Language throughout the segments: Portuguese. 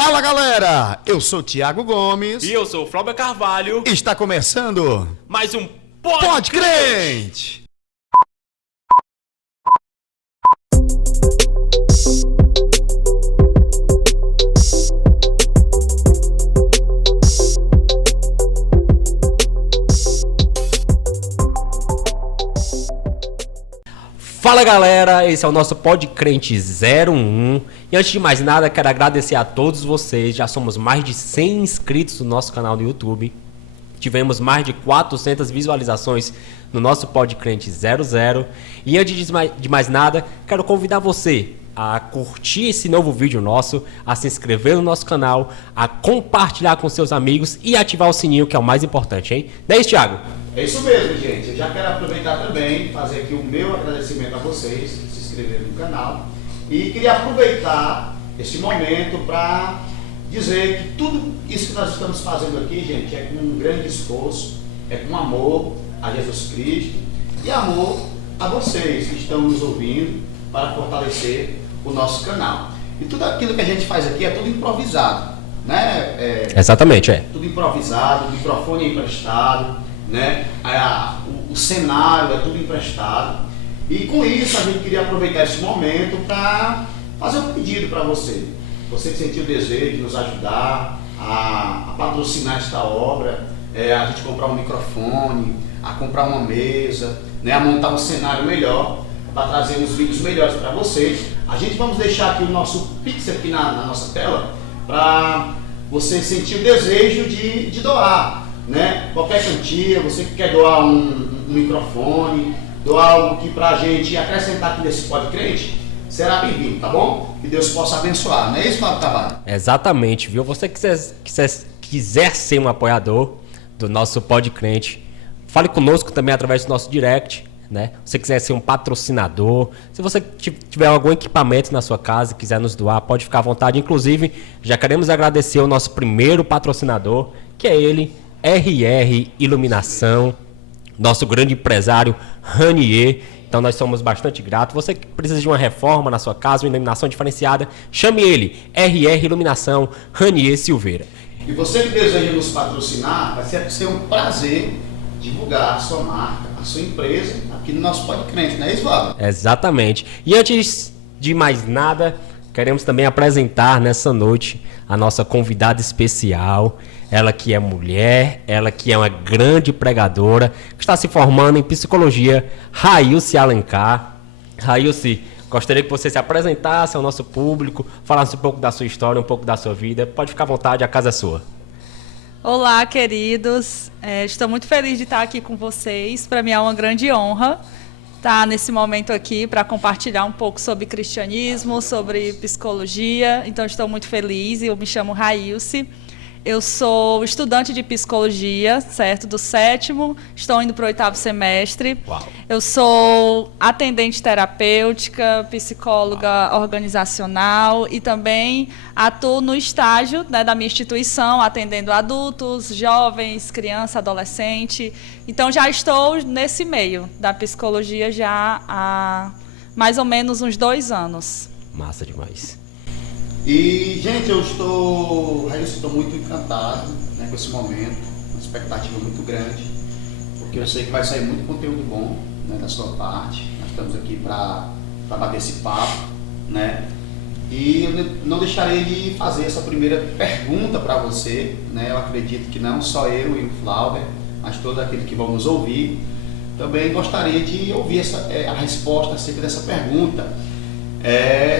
Fala galera, eu sou Thiago Gomes E eu sou o Flávio Carvalho. Está começando Mais um Pode Crente! Fala galera, esse é o nosso Pode Crente 01. E antes de mais nada, quero agradecer a todos vocês. Já somos mais de 100 inscritos no nosso canal no YouTube. Tivemos mais de 400 visualizações no nosso Pode Crente 00. E antes de mais nada, quero convidar você a curtir esse novo vídeo nosso, a se inscrever no nosso canal, a compartilhar com seus amigos e ativar o sininho, que é o mais importante, hein? Não é isso, Thiago? É isso mesmo, gente. Eu já quero aproveitar também e fazer aqui o meu agradecimento a vocês que se inscreveram no canal. E queria aproveitar este momento para dizer que tudo isso que nós estamos fazendo aqui, gente, é com um grande esforço, é com amor a Jesus Cristo e amor a vocês que estão nos ouvindo para fortalecer o nosso canal. E tudo aquilo que a gente faz aqui é tudo improvisado, né? Exatamente, é. Tudo improvisado, o microfone é emprestado, né? O cenário é tudo emprestado. E com isso a gente queria aproveitar esse momento para fazer um pedido para você. Você que sentiu o desejo de nos ajudar a patrocinar esta obra, a gente comprar um microfone, a comprar uma mesa, né? A montar um cenário melhor, para trazer uns vídeos melhores para vocês. A gente vamos deixar aqui o nosso Pix aqui na nossa tela, para você sentir o desejo de doar, né? Qualquer quantia, você que quer doar um microfone, doar algo que para a gente acrescentar aqui nesse Pode Crente, será bem-vindo, tá bom? Que Deus possa abençoar, não é isso, Flávio Carvalho? Exatamente, viu? Você quiser ser um apoiador do nosso Pode Crente, fale conosco também através do nosso direct, né? Se você quiser ser um patrocinador, se você tiver algum equipamento na sua casa e quiser nos doar, pode ficar à vontade. Inclusive, já queremos agradecer o nosso primeiro patrocinador, que é ele, RR Iluminação, nosso grande empresário Ranier. Então nós somos bastante gratos. Você que precisa de uma reforma na sua casa, uma iluminação diferenciada, chame ele, RR Iluminação Ranier Silveira. E você que deseja nos patrocinar, vai ser um prazer divulgar a sua marca, a sua empresa aqui no nosso Pode Crente, não é isso, Flávio? Exatamente. E antes de mais nada, queremos também apresentar nessa noite a nossa convidada especial. Ela que é mulher, ela que é uma grande pregadora, que está se formando em psicologia, Railce Alencar. Railce, gostaria que você se apresentasse ao nosso público, falasse um pouco da sua história, um pouco da sua vida. Pode ficar à vontade, a casa é sua. Olá, queridos. Estou muito feliz de estar aqui com vocês. Para mim é uma grande honra estar nesse momento aqui para compartilhar um pouco sobre cristianismo, sobre psicologia. Então, estou muito feliz. Eu me chamo Railce. Eu sou estudante de psicologia, certo? Do 7º, estou indo para o 8º semestre. Uau. Eu sou atendente terapêutica, psicóloga organizacional e também atuo no estágio, né, da minha instituição, atendendo adultos, jovens, criança, adolescente. Então, já estou nesse meio da psicologia já há mais ou menos uns 2 anos. Massa demais. E, gente, eu estou muito encantado, né, com esse momento, uma expectativa muito grande, porque eu sei que vai sair muito conteúdo bom, né, da sua parte. Nós estamos aqui para bater esse papo, né? E eu não deixarei de fazer essa primeira pergunta para você, né? Eu acredito que não só eu e o Flávio, mas todos aqueles que vão nos ouvir, também gostaria de ouvir a resposta acerca dessa pergunta.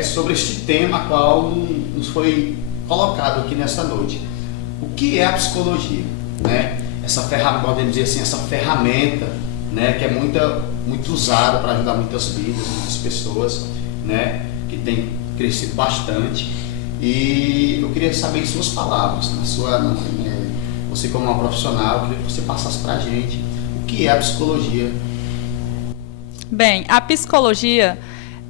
Sobre este tema qual nos foi colocado aqui nessa noite. O que é a psicologia? Né? Essa ferramenta, podemos dizer assim, essa ferramenta, né, que é muito usada para ajudar muitas vidas, muitas pessoas, né, que tem crescido bastante. E eu queria saber em suas palavras, você como uma profissional, eu queria que você passasse para a gente o que é a psicologia. Bem, a psicologia,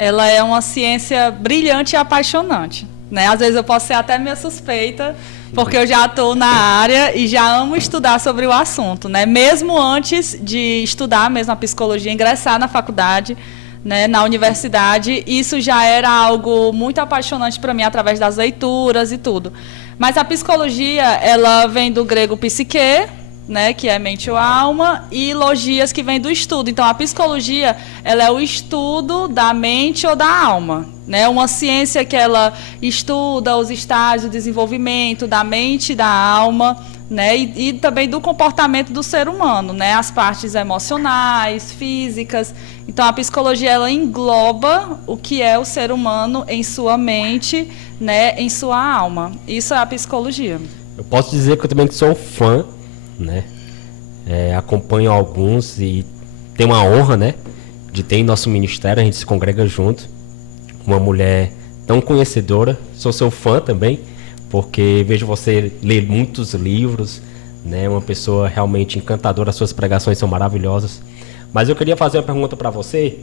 ela é uma ciência brilhante e apaixonante, né? Às vezes eu posso ser até meio suspeita, porque eu já estou na área e já amo estudar sobre o assunto, né? Mesmo antes de estudar mesmo a psicologia, ingressar na faculdade, né, na universidade, isso já era algo muito apaixonante para mim através das leituras e tudo. Mas a psicologia, ela vem do grego psique, né, que é mente ou alma, e logias, que vem do estudo. Então, a psicologia, ela é o estudo da mente ou da alma, né? Uma ciência que ela estuda os estágios do desenvolvimento da mente e da alma, né? E também do comportamento do ser humano, né? As partes emocionais, físicas. Então, a psicologia, ela engloba o que é o ser humano em sua mente, né, em sua alma. Isso é a psicologia. Eu posso dizer que eu também sou fã, né? Acompanho alguns e tenho uma honra, né, de ter em nosso ministério, a gente se congrega junto, uma mulher tão conhecedora. Sou seu fã também, porque vejo você ler muitos livros, né? Uma pessoa realmente encantadora, as suas pregações são maravilhosas. Mas eu queria fazer uma pergunta para você,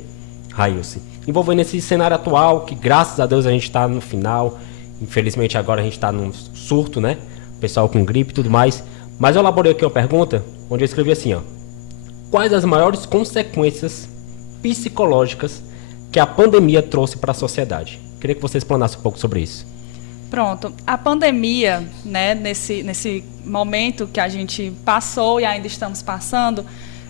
Railce, envolvendo esse cenário atual, que graças a Deus a gente está no final. Infelizmente agora a gente está num surto, né? O pessoal com gripe e tudo mais. Mas eu elaborei aqui uma pergunta, onde eu escrevi assim, ó: quais as maiores consequências psicológicas que a pandemia trouxe para a sociedade? Queria que você explanasse um pouco sobre isso. Pronto, a pandemia, né, nesse momento que a gente passou e ainda estamos passando,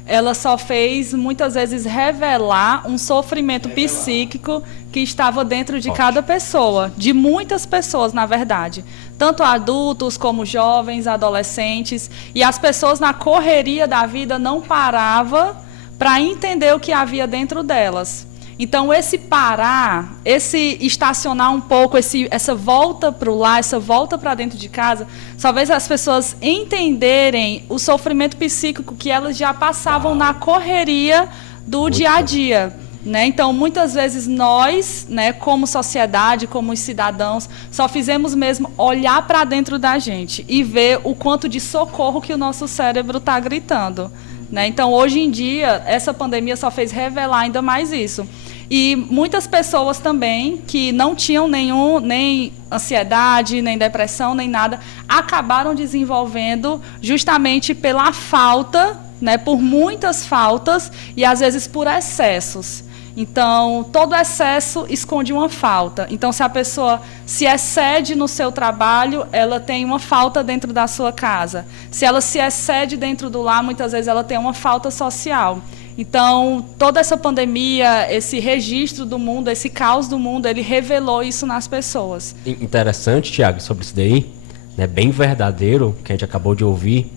ela só fez muitas vezes revelar um sofrimento psíquico que estava dentro de cada pessoa, de muitas pessoas, na verdade. Tanto adultos como jovens, adolescentes, e as pessoas na correria da vida não paravam para entender o que havia dentro delas. Então, esse parar, esse estacionar um pouco, essa volta para o lar, essa volta para dentro de casa, só fez as pessoas entenderem o sofrimento psíquico que elas já passavam na correria do dia a dia. Né? Então, muitas vezes nós, né, como sociedade, como cidadãos, só fizemos mesmo olhar para dentro da gente e ver o quanto de socorro que o nosso cérebro está gritando. Né? Então, hoje em dia, essa pandemia só fez revelar ainda mais isso. E muitas pessoas também que não tinham nem ansiedade, nem depressão, nem nada, acabaram desenvolvendo justamente pela falta, né, por muitas faltas e às vezes por excessos. Então, todo excesso esconde uma falta. Então, se a pessoa se excede no seu trabalho, ela tem uma falta dentro da sua casa. Se ela se excede dentro do lar, muitas vezes ela tem uma falta social. Então, toda essa pandemia, esse registro do mundo, esse caos do mundo, ele revelou isso nas pessoas. Interessante, Tiago, sobre isso daí, né, bem verdadeiro, que a gente acabou de ouvir,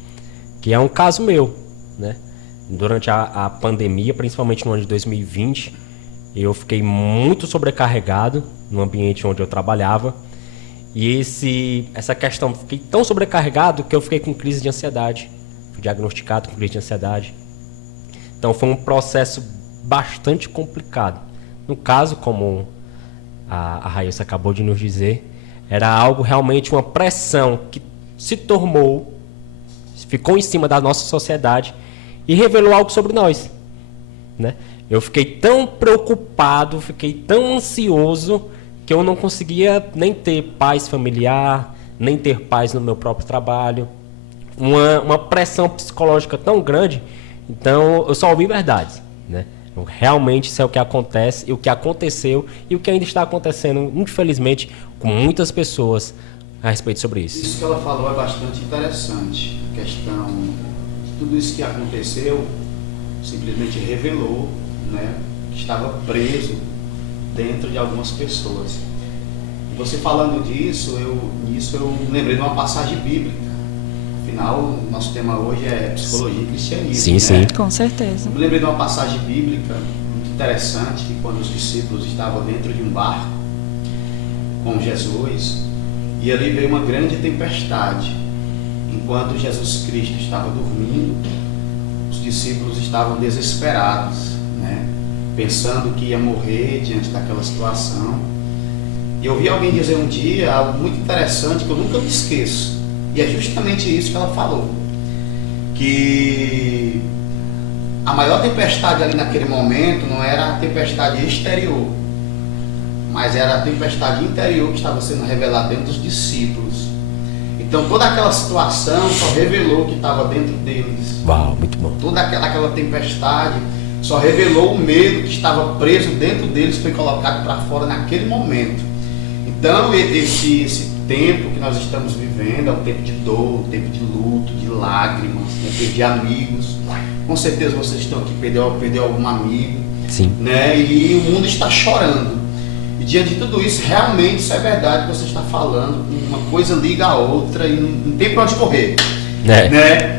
que é um caso meu, né? Durante a pandemia, principalmente no ano de 2020, eu fiquei muito sobrecarregado no ambiente onde eu trabalhava. E essa questão, fiquei tão sobrecarregado que eu fiquei com crise de ansiedade. Fui diagnosticado com crise de ansiedade. Então foi um processo bastante complicado. No caso, como a Railce acabou de nos dizer, era algo realmente, uma pressão que ficou em cima da nossa sociedade e revelou algo sobre nós, né? Eu fiquei tão preocupado, fiquei tão ansioso, que eu não conseguia nem ter paz familiar, nem ter paz no meu próprio trabalho. Uma pressão psicológica tão grande. Então, eu só ouvi verdades, né? Realmente isso é o que acontece, e o que aconteceu, e o que ainda está acontecendo, infelizmente, com muitas pessoas a respeito sobre isso. Isso que ela falou é bastante interessante. A questão, tudo isso que aconteceu, simplesmente revelou, né, que estava preso dentro de algumas pessoas. E você falando disso, eu lembrei de uma passagem bíblica. Afinal, nosso tema hoje é psicologia e cristianismo. Sim, né? sim. Com certeza. Eu me lembrei de uma passagem bíblica muito interessante, que quando os discípulos estavam dentro de um barco com Jesus, e ali veio uma grande tempestade. Enquanto Jesus Cristo estava dormindo, os discípulos estavam desesperados, né? Pensando que ia morrer diante daquela situação. E eu ouvi alguém dizer um dia algo muito interessante que eu nunca me esqueço. E é justamente isso que ela falou. Que a maior tempestade ali naquele momento não era a tempestade exterior, mas era a tempestade interior que estava sendo revelada dentro dos discípulos. Então toda aquela situação só revelou o que estava dentro deles. Uau, muito bom. Toda aquela tempestade Só revelou o medo que estava preso dentro deles, foi colocado para fora naquele momento. Então, esse tempo que nós estamos vivendo é um tempo de dor, um tempo de luto, de lágrimas, né? Perder amigos. Com certeza vocês estão aqui, perdeu algum amigo. Sim. Né? E o mundo está chorando. E diante de tudo isso, realmente isso é verdade que você está falando. Uma coisa liga a outra e não tem para onde correr. Né?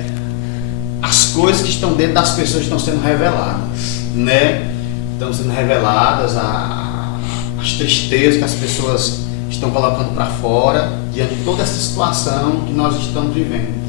As coisas que estão dentro das pessoas estão sendo reveladas. Né? Estão sendo reveladas as tristezas que as pessoas estão colocando para fora diante de toda essa situação que nós estamos vivendo.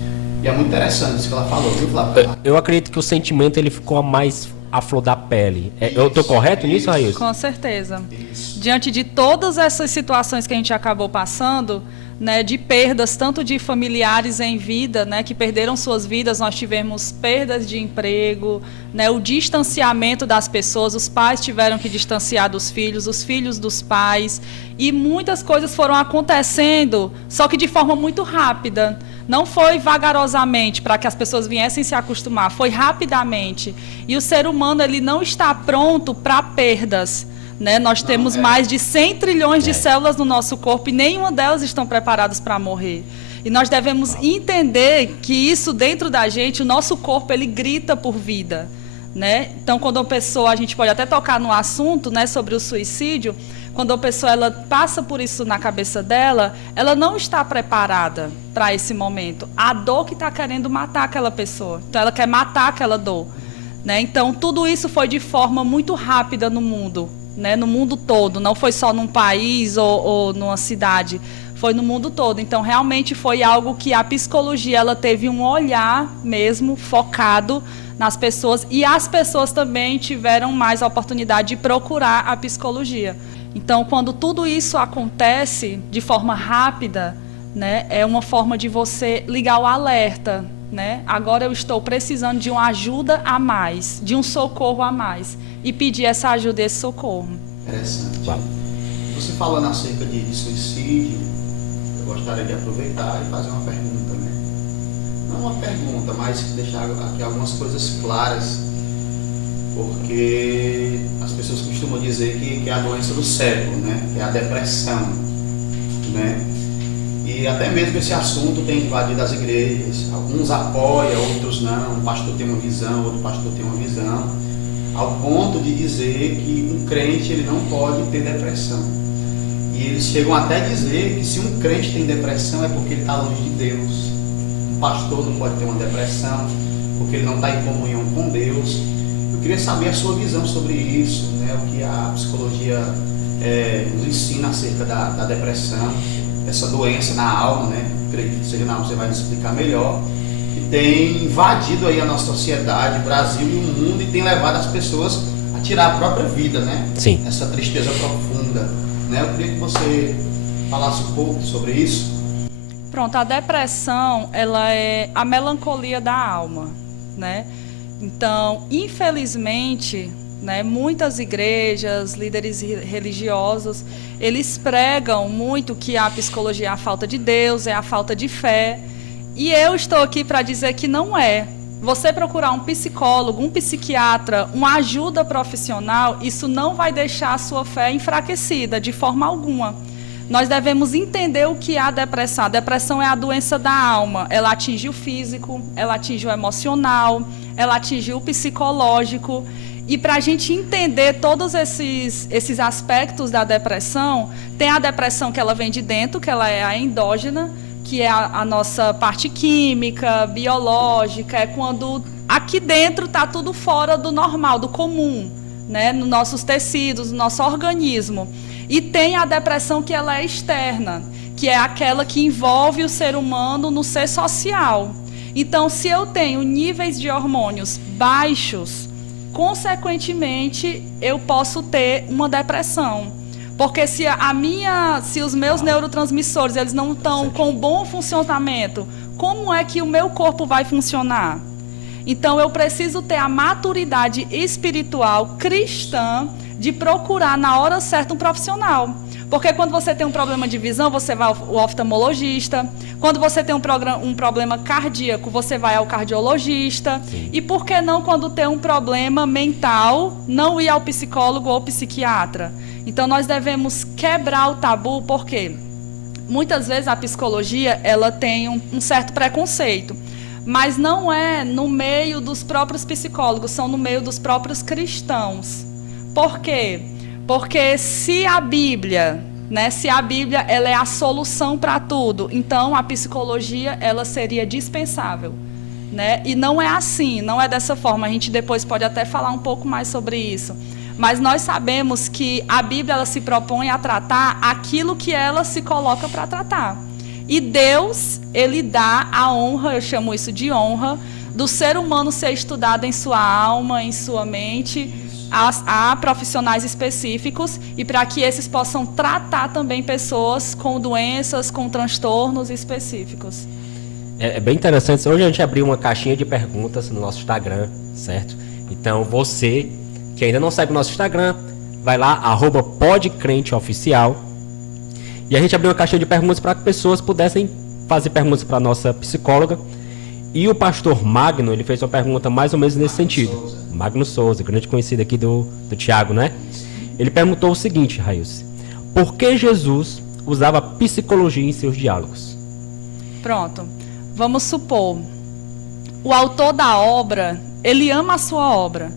E é muito interessante isso que ela falou, viu, Flávio? Eu acredito que o sentimento ele ficou mais à flor da pele. Eu estou correto nisso, Raíssa? Com certeza. Isso. Diante de todas essas situações que a gente acabou passando, né, de perdas, tanto de familiares em vida, né, que perderam suas vidas, nós tivemos perdas de emprego, né, o distanciamento das pessoas, os pais tiveram que distanciar dos filhos, os filhos dos pais, e muitas coisas foram acontecendo, só que de forma muito rápida. Não foi vagarosamente para que as pessoas viessem se acostumar, foi rapidamente. E o ser humano ele não está pronto para perdas. Né? Nós temos mais de 100 trilhões de células no nosso corpo e nenhuma delas estão preparadas para morrer. E nós devemos entender que isso dentro da gente, o nosso corpo, ele grita por vida. Né? Então, quando uma pessoa, a gente pode até tocar no assunto, né, sobre o suicídio, quando a pessoa ela passa por isso na cabeça dela, ela não está preparada para esse momento. A dor que está querendo matar aquela pessoa. Então, ela quer matar aquela dor. Né? Então, tudo isso foi de forma muito rápida no mundo. Né, no mundo todo, não foi só num país ou numa cidade, foi no mundo todo. Então, realmente foi algo que a psicologia ela teve um olhar mesmo focado nas pessoas e as pessoas também tiveram mais a oportunidade de procurar a psicologia. Então, quando tudo isso acontece de forma rápida, né, é uma forma de você ligar o alerta. Né? Agora eu estou precisando de uma ajuda a mais, de um socorro a mais. E pedir essa ajuda e esse socorro. Interessante. Você falando acerca de suicídio, eu gostaria de aproveitar e fazer uma pergunta, né? Não uma pergunta, mas deixar aqui algumas coisas claras, porque as pessoas costumam dizer que é a doença do século, né? Que é a depressão, né? E até mesmo esse assunto tem invadido as igrejas. Alguns apoiam, outros não. Um pastor tem uma visão, outro pastor tem uma visão. Ao ponto de dizer que um crente ele não pode ter depressão. E eles chegam até a dizer que se um crente tem depressão é porque ele está longe de Deus. Um pastor não pode ter uma depressão porque ele não está em comunhão com Deus. Eu queria saber a sua visão sobre isso, né? O que a psicologia nos ensina acerca da depressão, essa doença na alma, né? Acredito que seja na alma, você vai nos explicar melhor. Que tem invadido aí a nossa sociedade, o Brasil e o mundo, e tem levado as pessoas a tirar a própria vida, né? Sim. Essa tristeza profunda, né? Eu queria que você falasse um pouco sobre isso. Pronto, a depressão, ela é a melancolia da alma, né? Então, infelizmente, né, muitas igrejas, líderes religiosos, eles pregam muito que a psicologia é a falta de Deus, é a falta de fé. E eu estou aqui para dizer que não é. Você procurar um psicólogo, um psiquiatra, uma ajuda profissional, isso não vai deixar a sua fé enfraquecida de forma alguma. Nós devemos entender o que é a depressão. A depressão é a doença da alma. Ela atinge o físico, ela atinge o emocional, ela atinge o psicológico. E para a gente entender todos esses aspectos da depressão, tem a depressão que ela vem de dentro, que ela é a endógena, que é a nossa parte química, biológica, é quando aqui dentro está tudo fora do normal, do comum, né? Nos nossos tecidos, no nosso organismo. E tem a depressão que ela é externa, que é aquela que envolve o ser humano no ser social. Então, se eu tenho níveis de hormônios baixos, consequentemente, eu posso ter uma depressão. Porque se os meus neurotransmissores eles não estão com bom funcionamento, como é que o meu corpo vai funcionar? Então, eu preciso ter a maturidade espiritual cristã de procurar na hora certa um profissional. Porque quando você tem um problema de visão, você vai ao oftalmologista. Quando você tem um problema cardíaco, você vai ao cardiologista. Sim. E por que não, quando tem um problema mental, não ir ao psicólogo ou psiquiatra? Então, nós devemos quebrar o tabu, porque muitas vezes a psicologia ela tem um certo preconceito. Mas não é no meio dos próprios psicólogos, são no meio dos próprios cristãos. Por quê? Porque se a Bíblia ela é a solução para tudo, então a psicologia ela seria dispensável, né? E não é assim, não é dessa forma. A gente depois pode até falar um pouco mais sobre isso. Mas nós sabemos que a Bíblia ela se propõe a tratar aquilo que ela se coloca para tratar. E Deus, ele dá a honra, eu chamo isso de honra, do ser humano ser estudado em sua alma, em sua mente. Há profissionais específicos e para que esses possam tratar também pessoas com doenças, com transtornos específicos. É bem interessante. Hoje a gente abriu uma caixinha de perguntas no nosso Instagram, certo? Então você que ainda não segue o nosso Instagram, vai lá, @podcrenteoficial. E a gente abriu uma caixinha de perguntas para que pessoas pudessem fazer perguntas para a nossa psicóloga. E o pastor Magno, ele fez uma pergunta mais ou menos nesse sentido. Magno Souza, grande conhecido aqui do Tiago, né? Ele perguntou o seguinte, Railce: por que Jesus usava psicologia em seus diálogos? Pronto. Vamos supor, o autor da obra, ele ama a sua obra.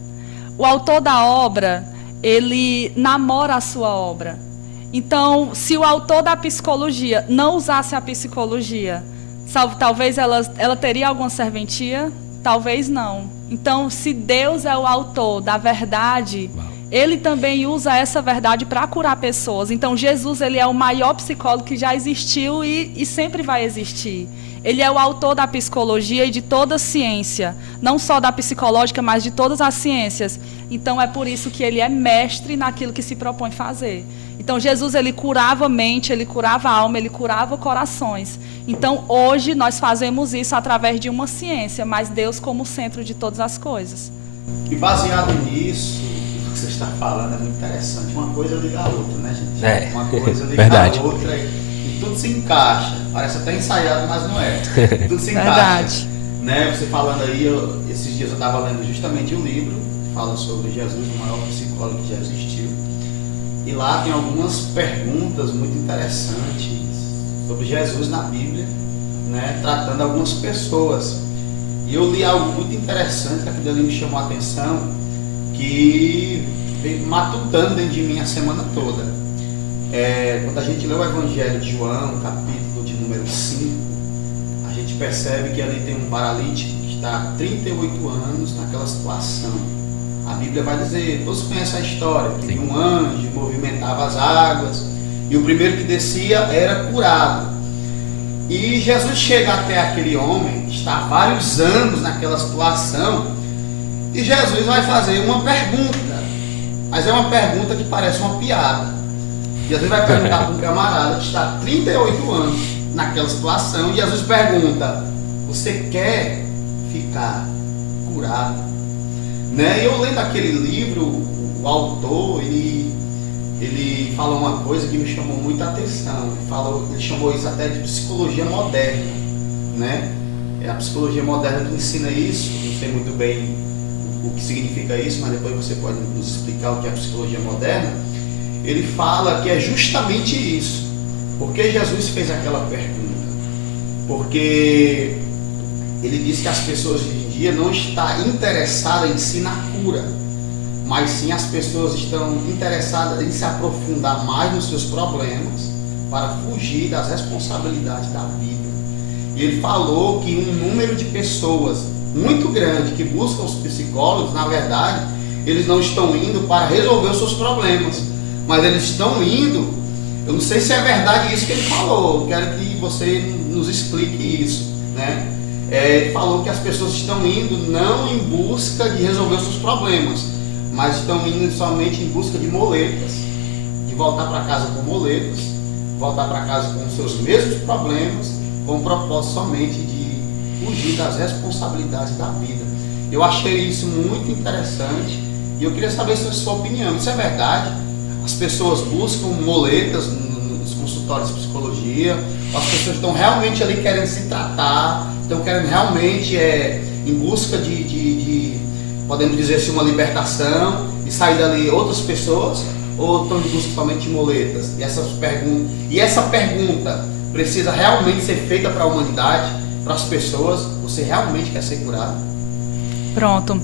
O autor da obra, ele namora a sua obra. Então, se o autor da psicologia não usasse a psicologia, talvez ela teria alguma serventia? Talvez não. Então, se Deus é o autor da verdade, ele também usa essa verdade para curar pessoas. Então, Jesus, ele é o maior psicólogo que já existiu e sempre vai existir. Ele é o autor da psicologia e de toda a ciência, não só da psicológica, mas de todas as ciências. Então, é por isso que ele é mestre naquilo que se propõe fazer. Então, Jesus, ele curava a mente, ele curava a alma, ele curava corações. Então, hoje, nós fazemos isso através de uma ciência, mas Deus como centro de todas as coisas. E baseado nisso, o que você está falando é muito interessante. Uma coisa liga a outra, né, gente? É, uma coisa liga verdade. a outra e tudo se encaixa. Parece até ensaiado, mas não é. Tudo se encaixa. Verdade. Né? Você falando aí, esses dias eu estava lendo justamente um livro que fala sobre Jesus, o maior psicólogo que já existiu. E lá tem algumas perguntas muito interessantes sobre Jesus na Bíblia, né? Tratando algumas pessoas. E eu li algo muito interessante que aquilo ali me chamou a atenção, que veio matutando dentro de mim a semana toda. Quando a gente lê o Evangelho de João, capítulo de número 5, a gente percebe que ali tem um paralítico que está há 38 anos naquela situação. A Bíblia vai dizer, todos conhecem a história, que um anjo movimentava as águas e o primeiro que descia era curado. E Jesus chega até aquele homem que está há vários anos naquela situação e Jesus vai fazer uma pergunta, mas é uma pergunta que parece uma piada. Jesus vai perguntar para um camarada que está há 38 anos naquela situação e Jesus pergunta: você quer ficar curado? Né? E eu lendo aquele livro, o autor, ele falou uma coisa que me chamou muita atenção. Ele chamou isso até de psicologia moderna, né? É a psicologia moderna que ensina isso. Não sei muito bem o que significa isso, mas depois você pode nos explicar o que é a psicologia moderna. Ele fala que é justamente isso. Por que Jesus fez aquela pergunta? Porque ele diz que as pessoas hoje em dia não estão interessadas em si na cura, mas sim as pessoas estão interessadas em se aprofundar mais nos seus problemas para fugir das responsabilidades da vida. E ele falou que um número de pessoas muito grande que buscam os psicólogos, na verdade, eles não estão indo para resolver os seus problemas, mas eles estão indo, eu não sei se é verdade isso que ele falou, eu quero que você nos explique isso, né? Ele falou que as pessoas estão indo não em busca de resolver os seus problemas, mas estão indo somente em busca de moletas, de voltar para casa com moletas, voltar para casa com os seus mesmos problemas, com o propósito somente de fugir das responsabilidades da vida. Eu achei isso muito interessante e eu queria saber a sua opinião. Isso é verdade? as pessoas buscam muletas nos consultórios de psicologia, as pessoas estão realmente ali querendo se tratar, estão querendo realmente em busca de, podemos dizer assim, uma libertação e sair dali outras pessoas, ou estão em busca somente de muletas? E essa pergunta precisa realmente ser feita para a humanidade, para as pessoas. Você realmente quer ser curado? Pronto.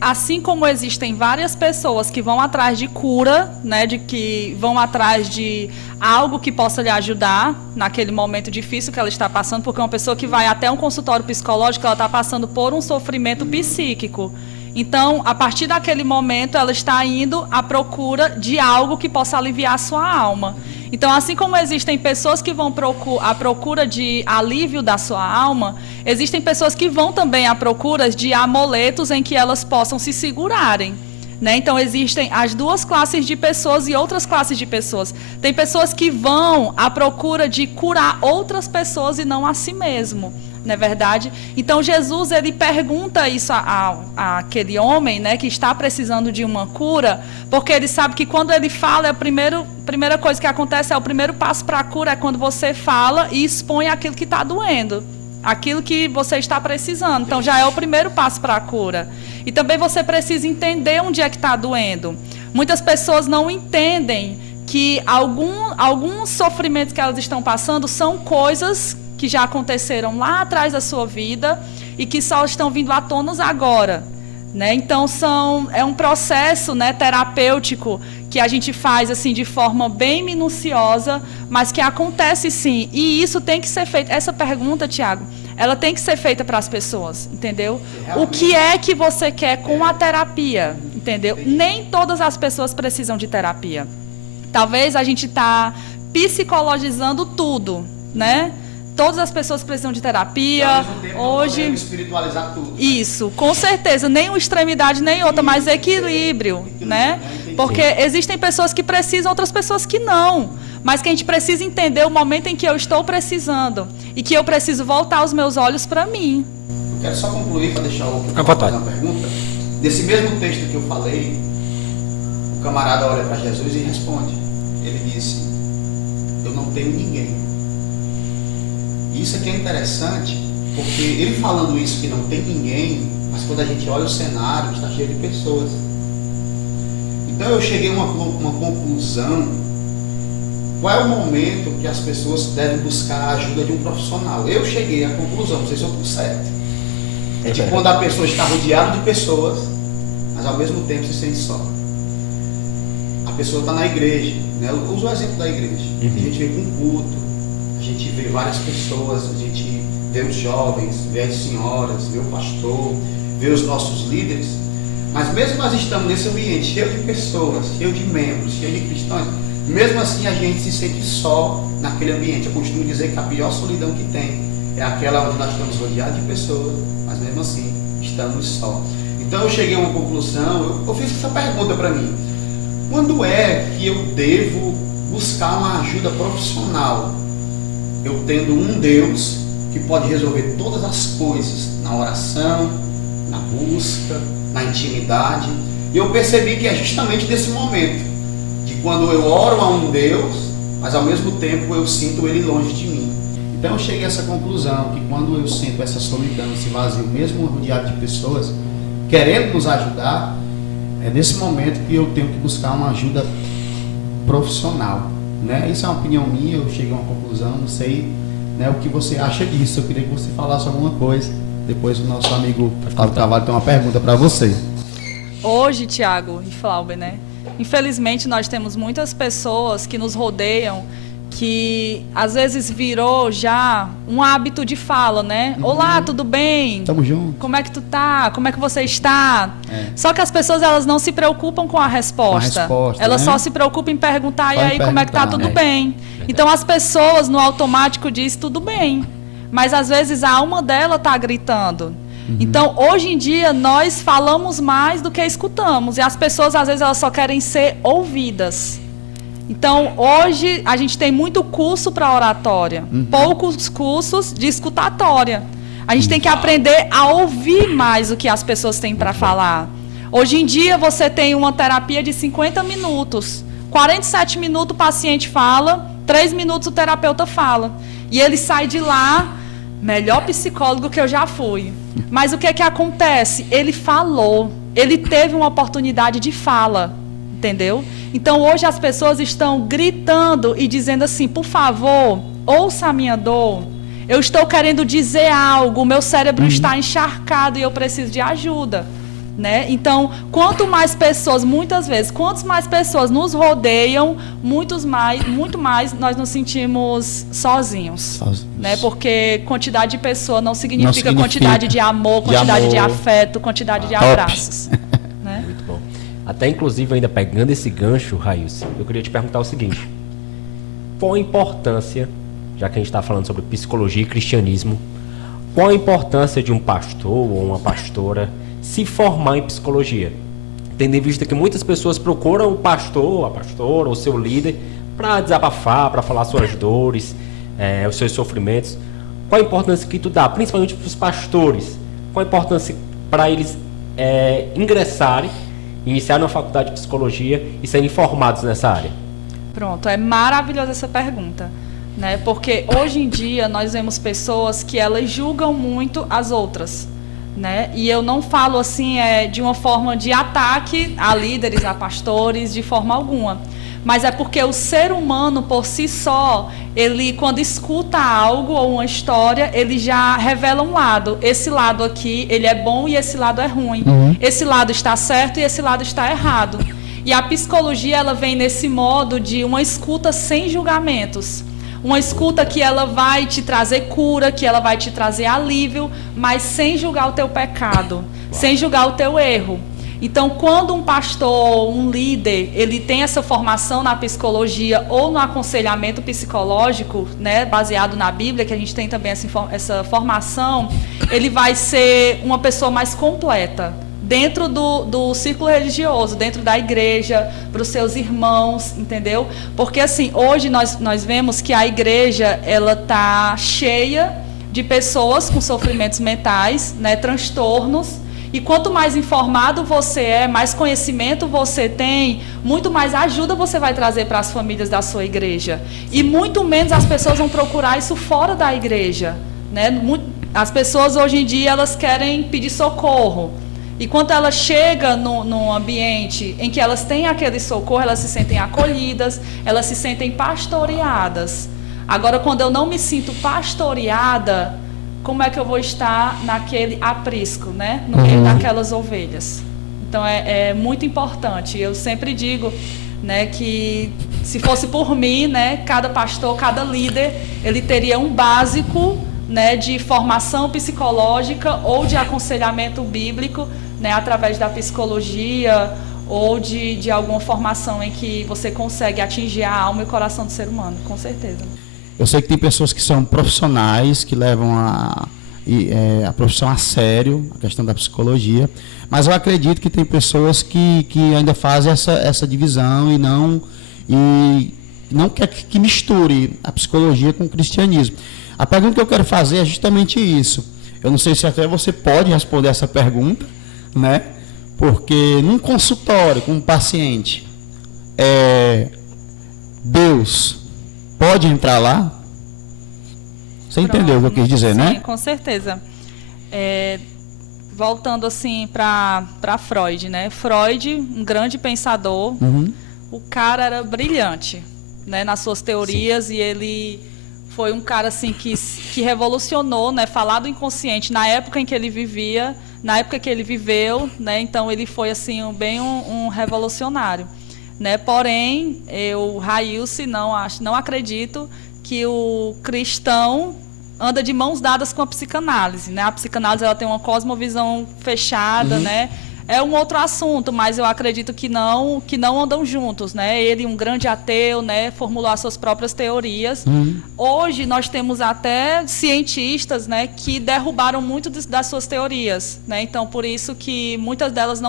Assim como existem várias pessoas que vão atrás de cura, né, de que vão atrás de algo que possa lhe ajudar naquele momento difícil que ela está passando, porque uma pessoa que vai até um consultório psicológico, ela está passando por um sofrimento psíquico. Então, a partir daquele momento, ela está indo à procura de algo que possa aliviar a sua alma. Então, assim como existem pessoas que vão à procura de alívio da sua alma, existem pessoas que vão também à procura de amuletos em que elas possam se segurarem, né? Então, existem as duas classes de pessoas e outras classes de pessoas. Tem pessoas que vão à procura de curar outras pessoas e não a si mesmo. Não é verdade? Então Jesus, ele pergunta isso àquele homem, né, que está precisando de uma cura, porque ele sabe que quando ele fala, a primeira coisa que acontece, o primeiro passo para a cura é quando você fala e expõe aquilo que está doendo, aquilo que você está precisando. Então já é o primeiro passo para a cura. E também você precisa entender onde é que está doendo. Muitas pessoas não entendem que alguns sofrimentos que elas estão passando são coisas que já aconteceram lá atrás da sua vida e que só estão vindo à tona agora, né? Então é um processo, né, terapêutico que a gente faz assim de forma bem minuciosa, mas que acontece sim. E isso tem que ser feito. Essa pergunta, Tiago, ela tem que ser feita para as pessoas, entendeu? O que é que você quer com a terapia, entendeu? Nem todas as pessoas precisam de terapia. Talvez a gente está psicologizando tudo, né? Todas as pessoas precisam de terapia. Hoje, espiritualizar tudo. Isso, com certeza. Nem uma extremidade, nem outra, mas equilíbrio, né? Porque existem pessoas que precisam, outras pessoas que não. Mas que a gente precisa entender o momento em que eu estou precisando. E que eu preciso voltar os meus olhos para mim. Eu quero só concluir para deixar fazer uma pergunta. Nesse mesmo texto que eu falei, o camarada olha para Jesus e responde. Ele disse: eu não tenho ninguém. Isso aqui é interessante, porque ele falando isso, que não tem ninguém, mas quando a gente olha o cenário, está cheio de pessoas. Então eu cheguei a uma conclusão. Qual é o momento que as pessoas devem buscar a ajuda de um profissional? Eu cheguei à conclusão, não sei se eu estou certo. É de quando a pessoa está rodeada de pessoas, mas ao mesmo tempo se sente só. A pessoa está na igreja, né? Eu uso o exemplo da igreja. A gente vem com culto, a gente vê várias pessoas, a gente vê os jovens, vê as senhoras, vê o pastor, vê os nossos líderes, mas mesmo nós estamos nesse ambiente cheio de pessoas, cheio de membros, cheio de cristãos, mesmo assim a gente se sente só naquele ambiente. Eu costumo dizer que a pior solidão que tem é aquela onde nós estamos rodeados de pessoas, mas mesmo assim estamos só. Então eu cheguei a uma conclusão, eu fiz essa pergunta para mim: quando é que eu devo buscar uma ajuda profissional? Eu tendo um Deus que pode resolver todas as coisas na oração, na busca, na intimidade. E eu percebi que é justamente nesse momento, de quando eu oro a um Deus, mas ao mesmo tempo eu sinto Ele longe de mim. Então eu cheguei a essa conclusão, que quando eu sinto essa solidão, esse vazio, mesmo rodeado de pessoas querendo nos ajudar, é nesse momento que eu tenho que buscar uma ajuda profissional, né? Isso é uma opinião minha, eu cheguei a uma conclusão, não sei, né, o que você acha disso. Eu queria que você falasse alguma coisa. Depois o nosso amigo Flávio Carvalho tem uma pergunta para você. Hoje, Tiago e Flávio, né? Infelizmente nós temos muitas pessoas que nos rodeiam que às vezes virou já um hábito de fala, né? Olá, tudo bem? Tamo junto. Como é que tu tá? Como é que você está? Só que as pessoas, elas não se preocupam com a resposta. Elas só se preocupam em perguntar, e aí, como é que tá? Tudo bem. Então as pessoas no automático dizem tudo bem. Mas às vezes a alma dela tá gritando. Então, hoje em dia, nós falamos mais do que escutamos. E as pessoas, às vezes, elas só querem ser ouvidas. Então, hoje, a gente tem muito curso para oratória, poucos cursos de escutatória. A gente tem que aprender a ouvir mais o que as pessoas têm para falar. Hoje em dia, você tem uma terapia de 50 minutos. 47 minutos o paciente fala, 3 minutos o terapeuta fala. E ele sai de lá, melhor psicólogo que eu já fui. Mas o que é que acontece? Ele falou, ele teve uma oportunidade de fala, entendeu? Então hoje as pessoas estão gritando e dizendo assim, por favor, ouça a minha dor. Eu estou querendo dizer algo, o meu cérebro está encharcado e eu preciso de ajuda. Né? Então, quanto mais pessoas, muitas vezes, quantas mais pessoas nos rodeiam, muito mais nós nos sentimos sozinhos. Né? Porque quantidade de pessoa não significa quantidade de amor, quantidade de afeto, quantidade de abraços. Né? Muito bom. Até inclusive, ainda pegando esse gancho, Raíssa, eu queria te perguntar o seguinte: qual a importância, já que a gente está falando sobre psicologia e cristianismo, qual a importância de um pastor ou uma pastora se formar em psicologia, tendo em vista que muitas pessoas procuram o pastor, a pastora, ou seu líder, para desabafar, para falar suas dores, os seus sofrimentos. Qual a importância que tu dá, principalmente para os pastores? Qual a importância para eles ingressarem, iniciarem na faculdade de psicologia e serem formados nessa área? Pronto, é maravilhosa essa pergunta, né? Porque hoje em dia nós vemos pessoas que elas julgam muito as outras. Né? E eu não falo assim de uma forma de ataque a líderes, a pastores, de forma alguma. Mas é porque o ser humano, por si só, ele, quando escuta algo ou uma história, ele já revela um lado. Esse lado aqui, ele é bom e esse lado é ruim. Esse lado está certo e esse lado está errado. E a psicologia, ela vem nesse modo de uma escuta sem julgamentos. Uma escuta que ela vai te trazer cura, que ela vai te trazer alívio, mas sem julgar o teu pecado, sem julgar o teu erro. Então, quando um pastor, um líder, ele tem essa formação na psicologia ou no aconselhamento psicológico, né, baseado na Bíblia, que a gente tem também essa formação, ele vai ser uma pessoa mais completa. Dentro do círculo religioso, dentro da igreja, para os seus irmãos, entendeu? Porque assim, hoje nós vemos que a igreja, ela está cheia de pessoas com sofrimentos mentais, né, transtornos, e quanto mais informado você é, mais conhecimento você tem, muito mais ajuda você vai trazer para as famílias da sua igreja. E muito menos as pessoas vão procurar isso fora da igreja, né? As pessoas hoje em dia, elas querem pedir socorro. E quando ela chega num ambiente em que elas têm aquele socorro, elas se sentem acolhidas, elas se sentem pastoreadas. Agora, quando eu não me sinto pastoreada, como é que eu vou estar naquele aprisco, né? No meio daquelas ovelhas? Então, é muito importante. Eu sempre digo, né, que se fosse por mim, né, cada pastor, cada líder, ele teria um básico, né, de formação psicológica ou de aconselhamento bíblico, né, através da psicologia ou de alguma formação em que você consegue atingir a alma e o coração do ser humano, com certeza. Eu sei que tem pessoas que são profissionais, que levam a profissão a sério, a questão da psicologia, mas eu acredito que tem pessoas que ainda fazem essa divisão e não quer que misture a psicologia com o cristianismo. A pergunta que eu quero fazer é justamente isso. Eu não sei se até você pode responder essa pergunta, né? Porque num consultório com um paciente, Deus pode entrar lá? Você entendeu o que eu quis dizer, sim, né? Sim, com certeza. Voltando assim para Freud, né? Freud, um grande pensador, o cara era brilhante, né, nas suas teorias. Sim. E ele foi um cara assim que revolucionou, né, falar do inconsciente na época em que ele vivia, na época que ele viveu, né? Então ele foi assim bem um revolucionário, né? Porém, eu, Raíssa, não acredito que o cristão anda de mãos dadas com a psicanálise, né? A psicanálise, ela tem uma cosmovisão fechada, né? É um outro assunto, mas eu acredito que não andam juntos, né? Ele, um grande ateu, né, formulou as suas próprias teorias. Hoje nós temos até cientistas, né, que derrubaram muito das suas teorias, né? Então, por isso que muitas delas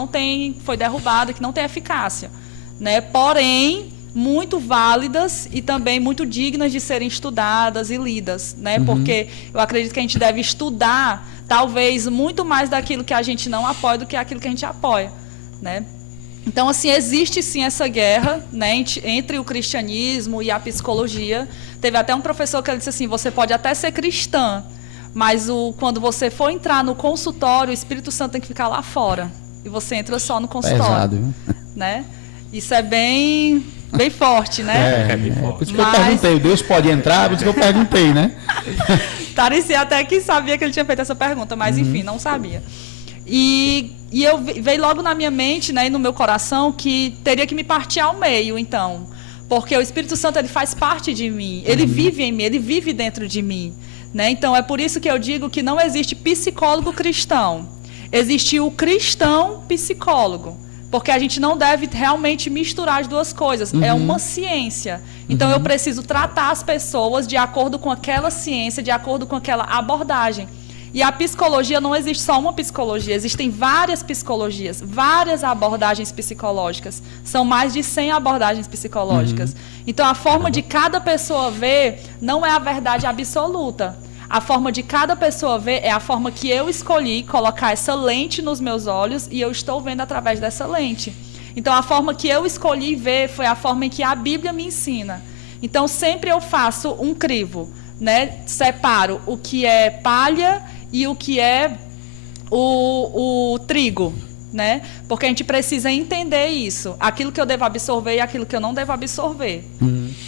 foi derrubada, que não tem eficácia, né? Porém, muito válidas e também muito dignas de serem estudadas e lidas, né? Porque eu acredito que a gente deve estudar talvez muito mais daquilo que a gente não apoia do que aquilo que a gente apoia, né? Então, assim, existe sim essa guerra, né, entre o cristianismo e a psicologia. Teve até um professor que ele disse assim, você pode até ser cristã, mas quando você for entrar no consultório, o Espírito Santo tem que ficar lá fora. E você entra só no consultório. Pesado, viu? Né? Isso é bem forte, né? Por isso que eu perguntei, Deus pode entrar? Por isso que eu perguntei, né? Parecia até que sabia que ele tinha feito essa pergunta, mas enfim, não sabia. E veio logo na minha mente, né, e no meu coração, que teria que me partir ao meio, então. Porque o Espírito Santo, ele faz parte de mim, ele vive em mim, ele vive dentro de mim. Né? Então, é por isso que eu digo que não existe psicólogo cristão. Existe o cristão psicólogo. Porque a gente não deve realmente misturar as duas coisas. É uma ciência. Então, eu preciso tratar as pessoas de acordo com aquela ciência, de acordo com aquela abordagem. E a psicologia, não existe só uma psicologia, existem várias psicologias, várias abordagens psicológicas. São mais de 100 abordagens psicológicas. Então, a forma de cada pessoa ver não é a verdade absoluta. A forma de cada pessoa ver é a forma que eu escolhi colocar essa lente nos meus olhos e eu estou vendo através dessa lente. Então, a forma que eu escolhi ver foi a forma em que a Bíblia me ensina. Então, sempre eu faço um crivo, né? Separo o que é palha e o que é o trigo, né? Porque a gente precisa entender isso. Aquilo que eu devo absorver e aquilo que eu não devo absorver.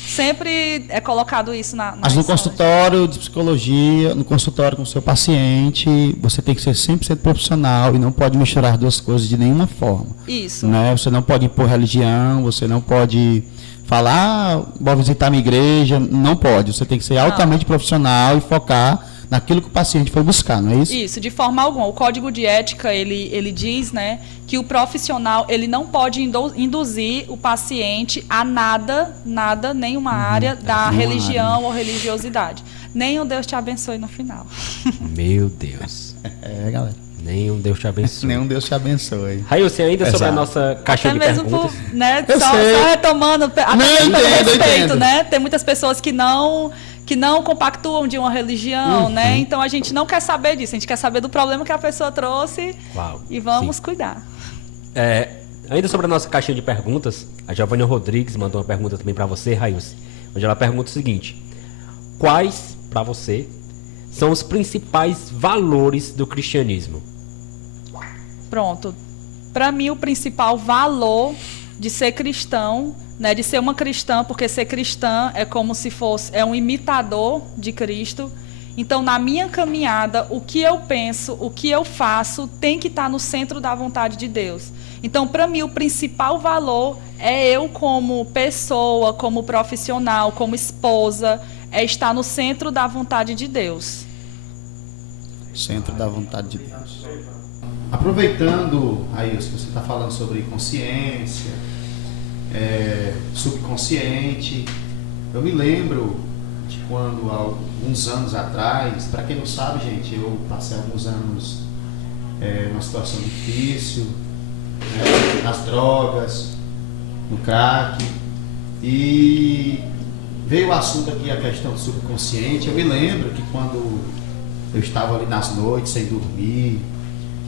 Sempre é colocado isso na Mas no escola. consultório de psicologia, no consultório com o seu paciente, você tem que ser 100% profissional e não pode misturar duas coisas de nenhuma forma. Isso. Né? Você não pode impor religião, você não pode falar, vou visitar minha igreja, não pode. Você tem que ser altamente profissional e focar naquilo que o paciente foi buscar, não é isso? Isso, de forma alguma. O Código de Ética, ele diz, né, que o profissional, ele não pode induzir o paciente a nada, nenhuma área da religião ou religiosidade. Nem um Deus te abençoe no final. Meu Deus. Galera. Nenhum Deus te abençoe. Nenhum Deus te abençoe. Railson, ainda sobre a Exato. nossa caixinha Até de mesmo perguntas. por, né, Eu só sei. retomando, até mesmo pelo entendo, respeito, entendo. né? Tem muitas pessoas que não compactuam de uma religião, né? Então a gente não quer saber disso, a gente quer saber do problema que a pessoa trouxe Uau, e vamos sim. cuidar. Ainda sobre a nossa caixinha de perguntas, a Giovanna Rodrigues mandou uma pergunta também para você, Railson, onde ela pergunta o seguinte: quais, para você, são os principais valores do cristianismo? Pronto. Para mim, o principal valor de ser cristão, né, de ser uma cristã, porque ser cristã é como se fosse um imitador de Cristo. Então, na minha caminhada, o que eu penso, o que eu faço, tem que estar no centro da vontade de Deus. Então, para mim, o principal valor é eu, como pessoa, como profissional, como esposa, é estar no centro da vontade de Deus. Centro da vontade de Deus. Aproveitando, Ailson, você está falando sobre consciência, subconsciente, eu me lembro de quando, há alguns anos atrás, para quem não sabe, gente, eu passei alguns anos numa situação difícil, nas drogas, no crack, e veio o assunto aqui, a questão do subconsciente. Eu me lembro que quando eu estava ali nas noites sem dormir,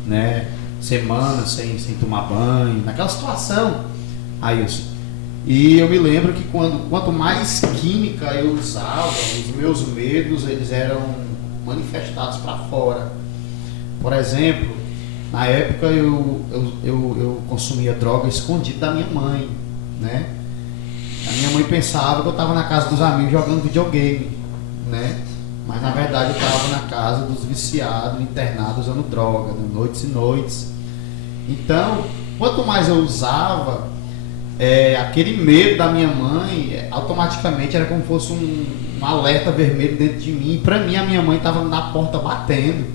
né, semanas sem tomar banho, naquela situação, Ailson. E eu me lembro que quanto mais química eu usava, os meus medos, eles eram manifestados para fora. Por exemplo, na época eu consumia droga escondido da minha mãe, né? A minha mãe pensava que eu estava na casa dos amigos jogando videogame, né? Mas na verdade eu estava na casa dos viciados, internados, usando droga, noites e noites. Então, quanto mais eu usava, aquele medo da minha mãe, automaticamente era como se fosse um alerta vermelho dentro de mim. E pra mim, a minha mãe estava na porta batendo.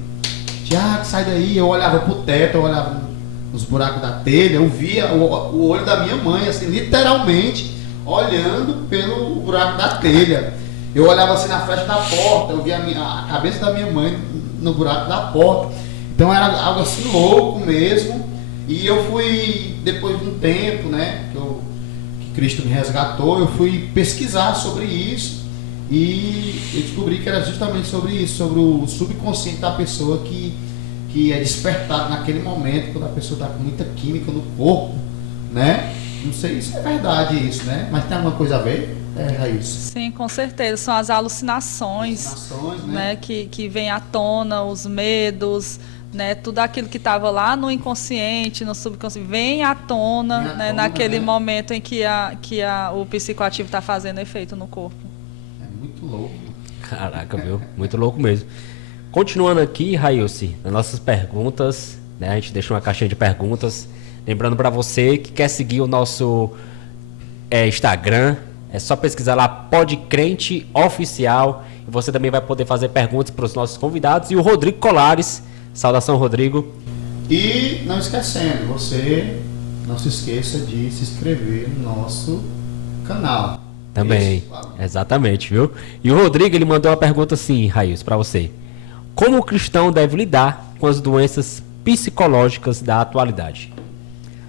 Tiago, sai daí. Eu olhava pro teto, eu olhava nos buracos da telha, eu via o olho da minha mãe, assim, literalmente olhando pelo buraco da telha. Eu olhava assim na frente da porta, eu via a cabeça da minha mãe no buraco da porta. Então era algo assim louco mesmo. E eu fui, depois de um tempo, né, que Cristo me resgatou, eu fui pesquisar sobre isso. E eu descobri que era justamente sobre isso, sobre o subconsciente da pessoa que é despertado naquele momento, quando a pessoa está com muita química no corpo, né? Não sei se é verdade isso, né? Mas tem alguma coisa a ver, Raíssa? Sim, com certeza. São as alucinações, né? Que vem à tona, os medos, né? Tudo aquilo que estava lá no inconsciente, no subconsciente, vem à tona, né? Naquele momento em que o psicoativo está fazendo efeito no corpo. É muito louco. Caraca, viu? Muito louco mesmo. Continuando aqui, Railce, nas nossas perguntas, né? A gente deixou uma caixinha de perguntas. Lembrando para você que quer seguir o nosso Instagram, é só pesquisar lá Podcrente Oficial. E você também vai poder fazer perguntas para os nossos convidados. E o Rodrigo Colares. Saudação, Rodrigo. E não esquecendo, você não se esqueça de se inscrever no nosso canal. Também, exatamente, viu? E o Rodrigo, ele mandou uma pergunta assim, Raíssa, para você. Como o cristão deve lidar com as doenças psicológicas da atualidade?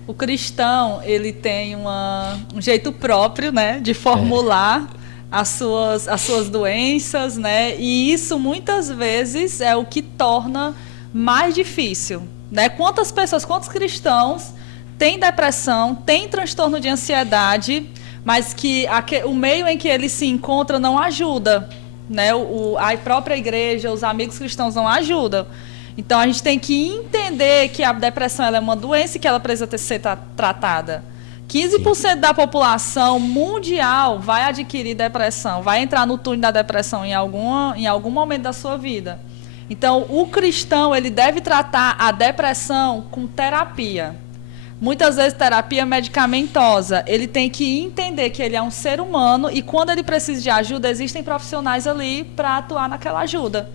O cristão, ele tem um jeito próprio, né, de formular as suas doenças, né? E isso muitas vezes é o que torna mais difícil, né? Quantos cristãos têm depressão, têm transtorno de ansiedade, mas que o meio em que ele se encontra não ajuda, né? A própria igreja, os amigos cristãos não ajudam. Então, a gente tem que entender que a depressão ela é uma doença e que ela precisa ser tratada. 15% da população mundial vai adquirir depressão, vai entrar no túnel da depressão em algum momento da sua vida. Então, o cristão ele deve tratar a depressão com terapia. Muitas vezes, terapia medicamentosa. Ele tem que entender que ele é um ser humano e, quando ele precisa de ajuda, existem profissionais ali para atuar naquela ajuda.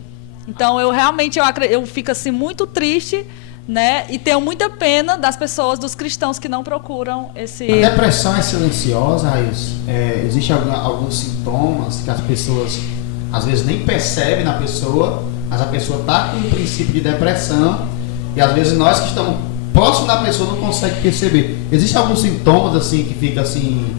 Então, eu fico assim muito triste, né? E tenho muita pena das pessoas, dos cristãos que não procuram esse... A depressão é silenciosa, Raíssa? Existem alguns sintomas que as pessoas, às vezes, nem percebem na pessoa, mas a pessoa está com um princípio de depressão e, às vezes, nós que estamos próximos da pessoa não conseguimos perceber. Existem alguns sintomas, assim, que ficam, assim...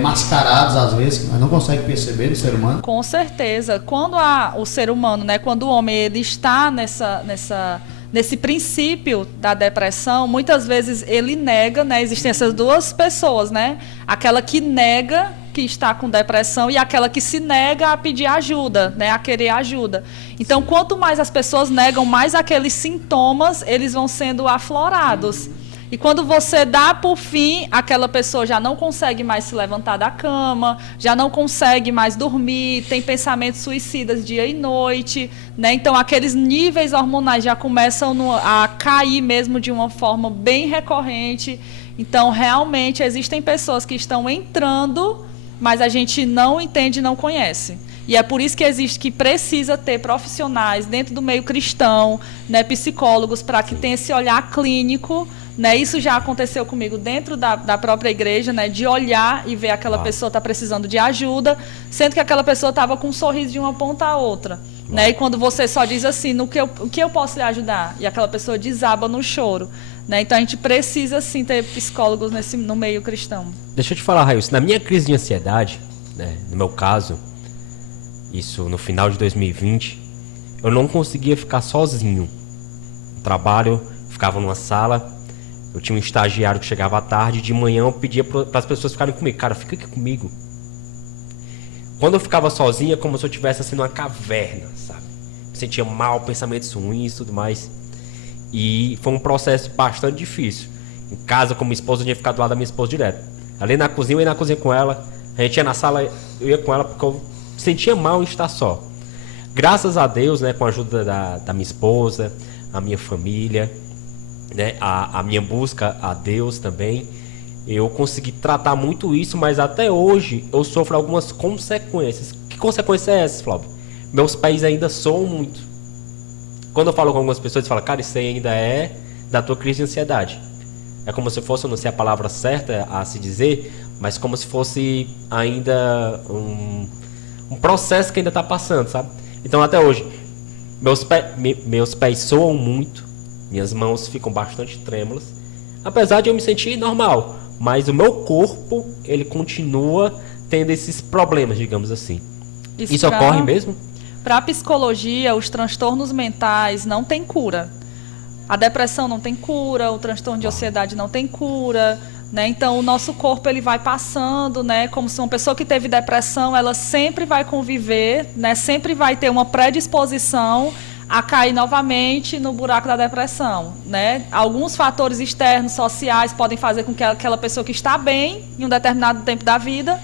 mascarados às vezes, mas não consegue perceber no ser humano? Com certeza. Quando o ser humano, né, quando o homem ele está nesse princípio da depressão, muitas vezes ele nega, né, existem essas duas pessoas, né, aquela que nega que está com depressão e aquela que se nega a pedir ajuda, né, a querer ajuda. Então, quanto mais as pessoas negam, mais aqueles sintomas eles vão sendo aflorados. E quando você dá por fim, aquela pessoa já não consegue mais se levantar da cama, já não consegue mais dormir, tem pensamentos suicidas dia e noite, né? Então, aqueles níveis hormonais já começam a cair mesmo de uma forma bem recorrente. Então, realmente, existem pessoas que estão entrando, mas a gente não entende e não conhece. E é por isso que precisa ter profissionais dentro do meio cristão, né, psicólogos, para que tenha esse olhar clínico. Né, isso já aconteceu comigo dentro da própria igreja, né, de olhar e ver aquela pessoa está precisando de ajuda, sendo que aquela pessoa estava com um sorriso de uma ponta a outra. Né, e quando você só diz assim, o que eu posso lhe ajudar? E aquela pessoa desaba no choro. Né, então a gente precisa sim ter psicólogos no meio cristão. Deixa eu te falar, Raíssa, na minha crise de ansiedade, né, no meu caso, isso no final de 2020, eu não conseguia ficar sozinho. No trabalho, ficava numa sala. Eu tinha um estagiário que chegava à tarde, de manhã eu pedia para as pessoas ficarem comigo. Cara, fica aqui comigo. Quando eu ficava sozinho, é como se eu estivesse assim numa caverna, sabe? Me sentia mal, pensamentos ruins e tudo mais. E foi um processo bastante difícil. Em casa, com minha esposa, eu tinha ficado do lado da minha esposa direto. Ali na cozinha, eu ia na cozinha com ela. A gente ia na sala, eu ia com ela porque eu sentia mal em estar só. Graças a Deus, né, com a ajuda da minha esposa, a minha família... Né, a minha busca a Deus também, eu consegui tratar muito isso, mas até hoje eu sofro algumas consequências. Que consequência é essa, Flávio? Meus pés ainda soam muito. Quando eu falo com algumas pessoas, eles falam, cara, isso aí ainda é da tua crise de ansiedade. É como se fosse, eu não sei a palavra certa a se dizer, mas como se fosse ainda um processo que ainda está passando, sabe? Então até hoje, meus pés soam muito. Minhas mãos ficam bastante trêmulas, apesar de eu me sentir normal, mas o meu corpo, ele continua tendo esses problemas, digamos assim. Isso ocorre mesmo? Para a psicologia, os transtornos mentais não têm cura. A depressão não tem cura, o transtorno de ansiedade não tem cura, né? Então o nosso corpo ele vai passando, né? Como se uma pessoa que teve depressão, ela sempre vai conviver, né? Sempre vai ter uma predisposição a cair novamente no buraco da depressão, né? Alguns fatores externos, sociais, podem fazer com que aquela pessoa que está bem em um determinado tempo da vida,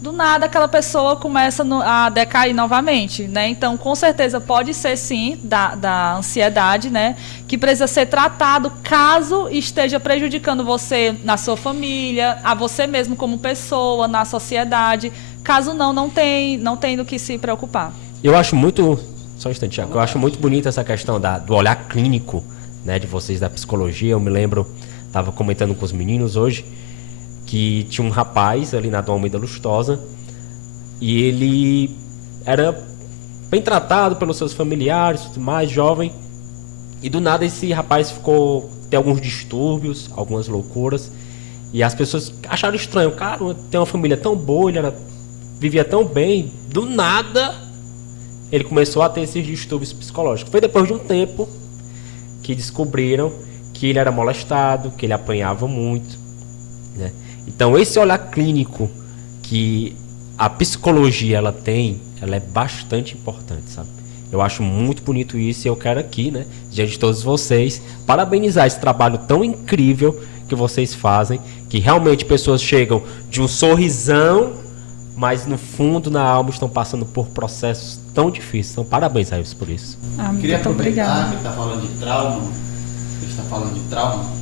do nada aquela pessoa começa a decair novamente, né? Então, com certeza, pode ser sim da ansiedade, né? Que precisa ser tratado caso esteja prejudicando você na sua família, a você mesmo como pessoa, na sociedade. Caso não tem do que se preocupar. Eu acho muito... Só um instante, Thiago. Eu acho muito bonita essa questão do olhar clínico, né, de vocês da psicologia. Eu me lembro, estava comentando com os meninos hoje, que tinha um rapaz ali na Dom Almeida Lustosa e ele era bem tratado pelos seus familiares, mais jovem, e do nada esse rapaz tem alguns distúrbios, algumas loucuras, e as pessoas acharam estranho. Cara, tem uma família tão boa, ele vivia tão bem, do nada ele começou a ter esses distúrbios psicológicos. Foi depois de um tempo que descobriram que ele era molestado, que ele apanhava muito, né? Então, esse olhar clínico que a psicologia ela é bastante importante, sabe? Eu acho muito bonito isso e eu quero aqui, né, diante de todos vocês, parabenizar esse trabalho tão incrível que vocês fazem, que realmente pessoas chegam de um sorrisão, mas no fundo, na alma, estão passando por processos tão difíceis. Então, parabéns a eles por isso. Queria Muito aproveitar obrigada. que está falando de trauma,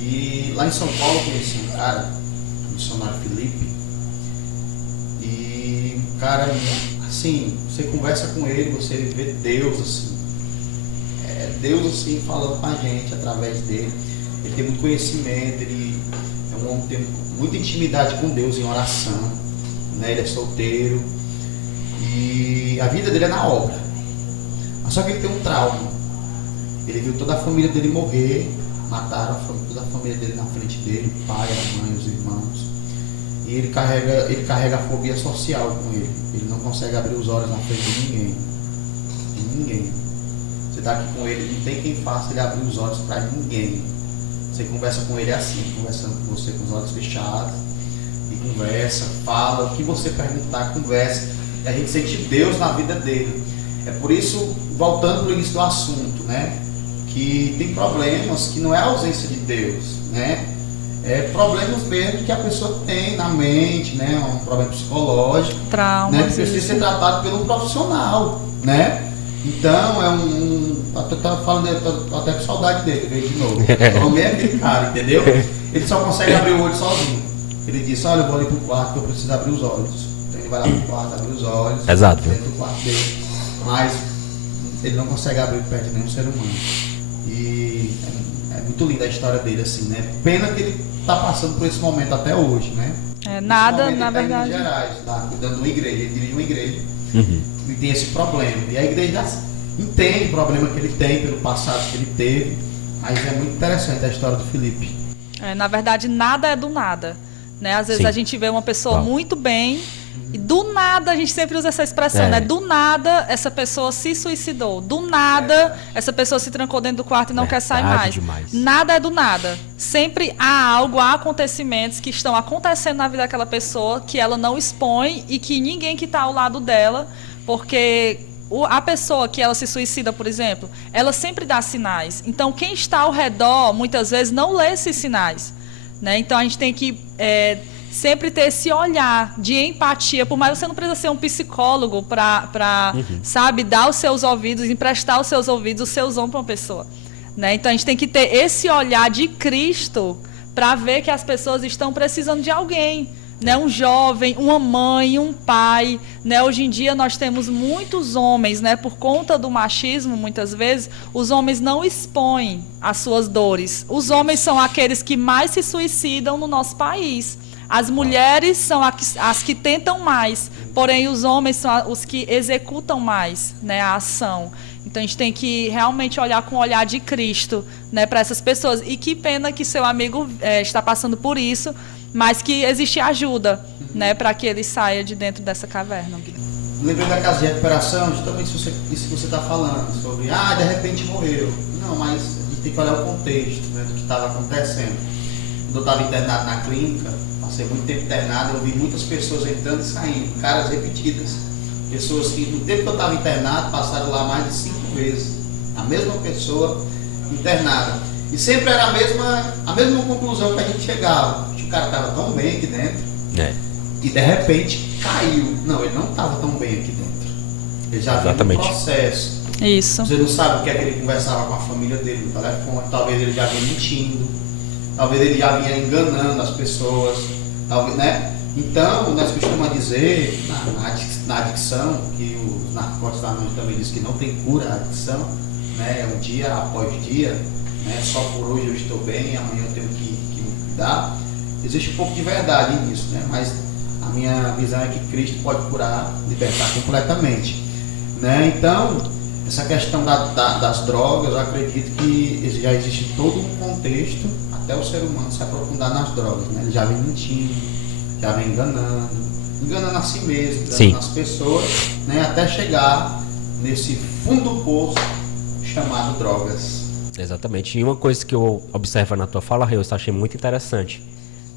e lá em São Paulo eu conheci um cara, o missionário Felipe, e um cara, assim, você conversa com ele, você vê Deus, assim, Deus, assim, falando com a gente através dele. Ele tem muito conhecimento, ele é um homem que tem muita intimidade com Deus em oração, né? Ele é solteiro e a vida dele é na obra. Mas só que ele tem um trauma. Ele viu toda a família dele morrer, mataram toda a família dele na frente dele, o pai, a mãe, os irmãos. E ele carrega a fobia social com ele. Ele não consegue abrir os olhos na frente de ninguém. De ninguém. Você está aqui com ele, não tem quem faça ele abrir os olhos para ninguém. Você conversa com ele assim, conversando com você com os olhos fechados, e conversa, fala, o que você perguntar, conversa. E a gente sente Deus na vida dele. É por isso, voltando para o início do assunto, né? Que tem problemas que não é a ausência de Deus, né? É problemas mesmo que a pessoa tem na mente, né? Um problema psicológico, Traumas, né? Que precisa ser tratado por um profissional, né? Então até tava falando, tô até com saudade dele, veio de novo. O homem é aquele cara, entendeu? Ele só consegue abrir o olho sozinho. Ele disse, olha, eu vou ali pro quarto que eu preciso abrir os olhos. Então ele vai lá pro quarto, abrir os olhos. Exato. Dentro do quarto dele. Mas ele não consegue abrir perto de nenhum ser humano. E é muito linda a história dele, assim, né? Pena que ele tá passando por esse momento até hoje, né? Nada, Esse momento na ele tá verdade. em Minas Gerais, tá cuidando de uma igreja, ele dirige uma igreja. E tem esse problema. E a igreja entende o problema que ele tem, pelo passado que ele teve. Mas é muito interessante a história do Felipe. Na verdade, nada é do nada, né? Às vezes Sim. a gente vê uma pessoa Claro. muito bem e do nada, a gente sempre usa essa expressão, né? Do nada, essa pessoa se suicidou. Do nada, essa pessoa se trancou dentro do quarto e não quer sair Verdade mais. demais. Nada é do nada. Sempre há algo, há acontecimentos que estão acontecendo na vida daquela pessoa que ela não expõe e que ninguém que está ao lado dela, porque a pessoa que ela se suicida, por exemplo, ela sempre dá sinais. Então, quem está ao redor, muitas vezes, não lê esses sinais, né? Então, a gente tem que sempre ter esse olhar de empatia, por mais você não precisa ser um psicólogo para sabe, dar os seus ouvidos, emprestar os seus ouvidos, os seus ombros para uma pessoa, né? Então, a gente tem que ter esse olhar de Cristo para ver que as pessoas estão precisando de alguém, né? Um jovem, uma mãe, um pai, né? Hoje em dia nós temos muitos homens, né? Por conta do machismo, muitas vezes, os homens não expõem as suas dores. Os homens são aqueles que mais se suicidam no nosso país. As mulheres são as que tentam mais, porém os homens são os que executam mais, né, a ação. Então a gente tem que realmente olhar com o olhar de Cristo, né, para essas pessoas. E que pena que seu amigo está passando por isso, mas que existe ajuda, né, para que ele saia de dentro dessa caverna. Lembrei da casa de recuperação, justamente isso que você está falando, sobre, de repente morreu. Não, mas a gente tem que olhar o contexto, né, do que estava acontecendo. quando eu estava internado na clínica, passei muito tempo internado, eu vi muitas pessoas entrando e saindo, caras repetidas. Pessoas que no tempo que eu estava internado passaram lá mais de 5 vezes. A mesma pessoa internada. E sempre era a mesma conclusão que a gente chegava. Que o cara estava tão bem aqui dentro. E de repente caiu. Não, ele não estava tão bem aqui dentro. Ele já vinha no processo. Isso. Você não sabe o que é que ele conversava com a família dele no telefone. Talvez ele já vinha mentindo. Talvez ele já vinha enganando as pessoas. Talvez, né? Então, nós costumamos dizer na adicção, que os narcóticos anônimos também dizem que não tem cura a adicção, né? Um dia após dia, né? Só por hoje eu estou bem, amanhã eu tenho que me cuidar. Existe um pouco de verdade nisso, né? Mas a minha visão é que Cristo pode curar, libertar completamente, né? Então, essa questão das drogas, eu acredito que já existe todo um contexto até o ser humano se aprofundar nas drogas, né? Ele já vem mentindo, já vem enganando a si mesmo, enganando as pessoas, né? Até chegar nesse fundo do poço chamado drogas. Exatamente. E uma coisa que eu observo na tua fala, eu achei muito interessante.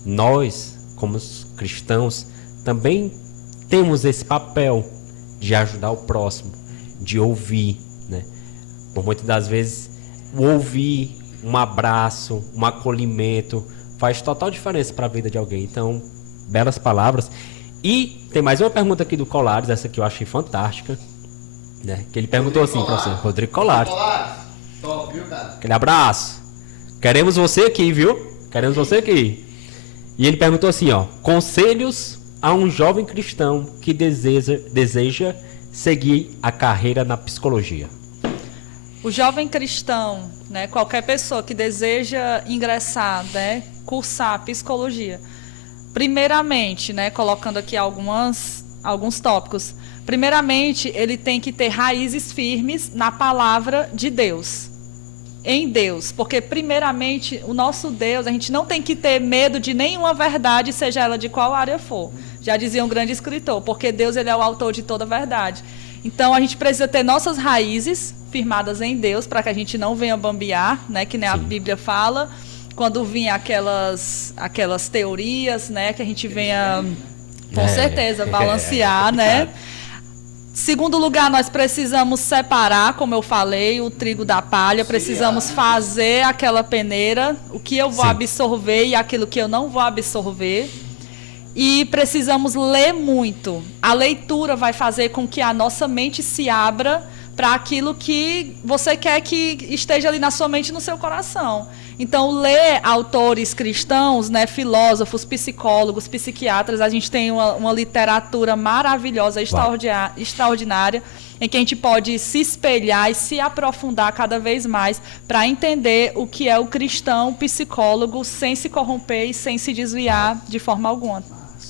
Nós, como cristãos, também temos esse papel de ajudar o próximo, de ouvir, né? Por muitas das vezes, o ouvir, um abraço, um acolhimento, faz total diferença para a vida de alguém. Então, belas palavras. E tem mais uma pergunta aqui do Colares, essa que eu achei fantástica, né? Que ele perguntou assim para você, Rodrigo Colares. Top, viu, cara? Aquele abraço. Queremos você aqui, viu? Queremos você aqui. E ele perguntou assim, ó: conselhos a um jovem cristão que deseja seguir a carreira na psicologia. O jovem cristão, né, qualquer pessoa que deseja ingressar, né, cursar psicologia, primeiramente, né, colocando aqui alguns tópicos, primeiramente ele tem que ter raízes firmes na palavra de Deus, em Deus, porque primeiramente o nosso Deus, a gente não tem que ter medo de nenhuma verdade, seja ela de qual área for. Já dizia um grande escritor, porque Deus ele é o autor de toda verdade. Então a gente precisa ter nossas raízes firmadas em Deus para que a gente não venha bambear, né, que nem a Bíblia fala, quando vinha aquelas teorias, né, que a gente venha com certeza balancear, né? Segundo lugar, nós precisamos separar, como eu falei, o trigo da palha, precisamos fazer aquela peneira, o que eu vou absorver e aquilo que eu não vou absorver. E precisamos ler muito. A leitura vai fazer com que a nossa mente se abra para aquilo que você quer que esteja ali na sua mente e no seu coração. Então, ler autores cristãos, né, filósofos, psicólogos, psiquiatras, a gente tem uma literatura maravilhosa, extraordinária, em que a gente pode se espelhar e se aprofundar cada vez mais para entender o que é o cristão psicólogo sem se corromper e sem se desviar de forma alguma.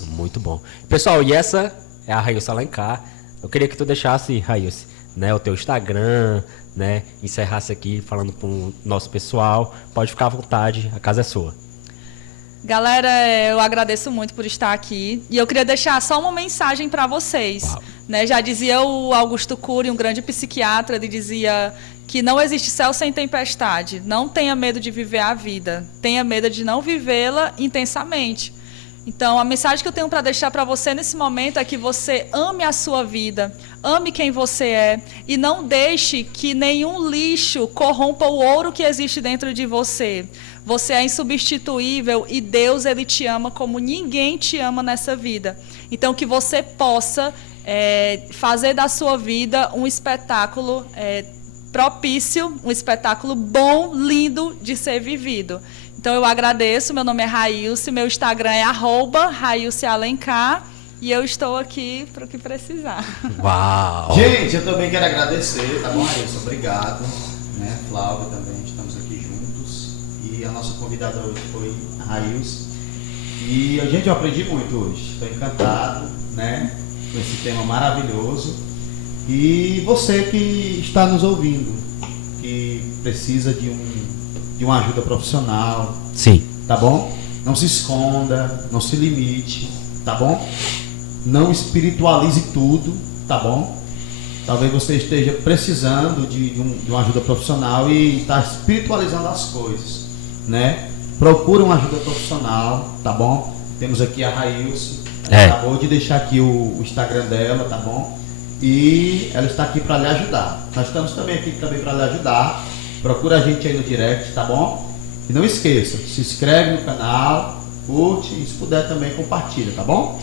Muito bom. Pessoal, e essa é a Railce Alencar. Eu queria que tu deixasse, Railce, né, o teu Instagram, né, encerrasse aqui falando com o nosso pessoal. Pode ficar à vontade, a casa é sua. Galera, eu agradeço muito por estar aqui e eu queria deixar só uma mensagem para vocês. Né, já dizia o Augusto Cury, um grande psiquiatra, ele dizia que não existe céu sem tempestade. Não tenha medo de viver a vida, tenha medo de não vivê-la intensamente. Então, a mensagem que eu tenho para deixar para você nesse momento é que você ame a sua vida, ame quem você é e não deixe que nenhum lixo corrompa o ouro que existe dentro de você. Você é insubstituível e Deus ele te ama como ninguém te ama nessa vida. Então, que você possa fazer da sua vida um espetáculo propício, um espetáculo bom, lindo de ser vivido. Então, eu agradeço, meu nome é Railce, meu Instagram é @RailceAlencar e eu estou aqui para o que precisar. Uau! Gente, eu também quero agradecer, tá bom, Railce? Obrigado. Né? Flávia também, estamos aqui juntos. E a nossa convidada hoje foi a Railce. E, gente, eu aprendi muito hoje. Estou encantado, né, com esse tema maravilhoso. E você que está nos ouvindo, que precisa de uma ajuda profissional. Sim. Tá bom? Não se esconda, não se limite, tá bom? Não espiritualize tudo, tá bom? Talvez você esteja precisando de uma ajuda profissional e está espiritualizando as coisas, né? procura uma ajuda profissional, tá bom? Temos aqui a Railson, acabou de deixar aqui o Instagram dela, tá bom? E ela está aqui para lhe ajudar. Nós estamos também aqui para lhe ajudar. Procura a gente aí no direct, tá bom? E não esqueça, se inscreve no canal, curte e se puder também compartilha, tá bom?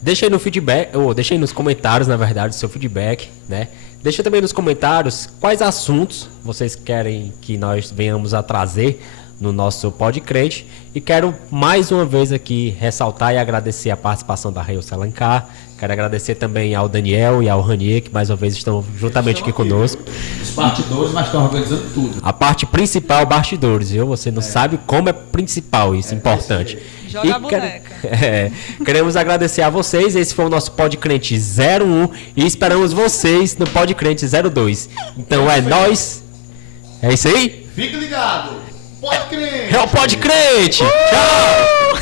Deixa aí no feedback, ou deixa aí nos comentários, na verdade, o seu feedback, né? Deixa também nos comentários quais assuntos vocês querem que nós venhamos a trazer no nosso Podcrente. E quero mais uma vez aqui ressaltar e agradecer a participação da Railson Alencar. Quero agradecer também ao Daniel e ao Ranier, que mais uma vez estão juntamente aqui conosco. Os bastidores, mas estão organizando tudo. A parte principal, bastidores, viu? Você não sabe como é principal isso, importante. Joga a boneca. Queremos agradecer a vocês. Esse foi o nosso Podcrente 01 e esperamos vocês no Podcrente 02. Então é nóis. É isso aí? Fique ligado. Podcrente. É o Podcrente. Tchau.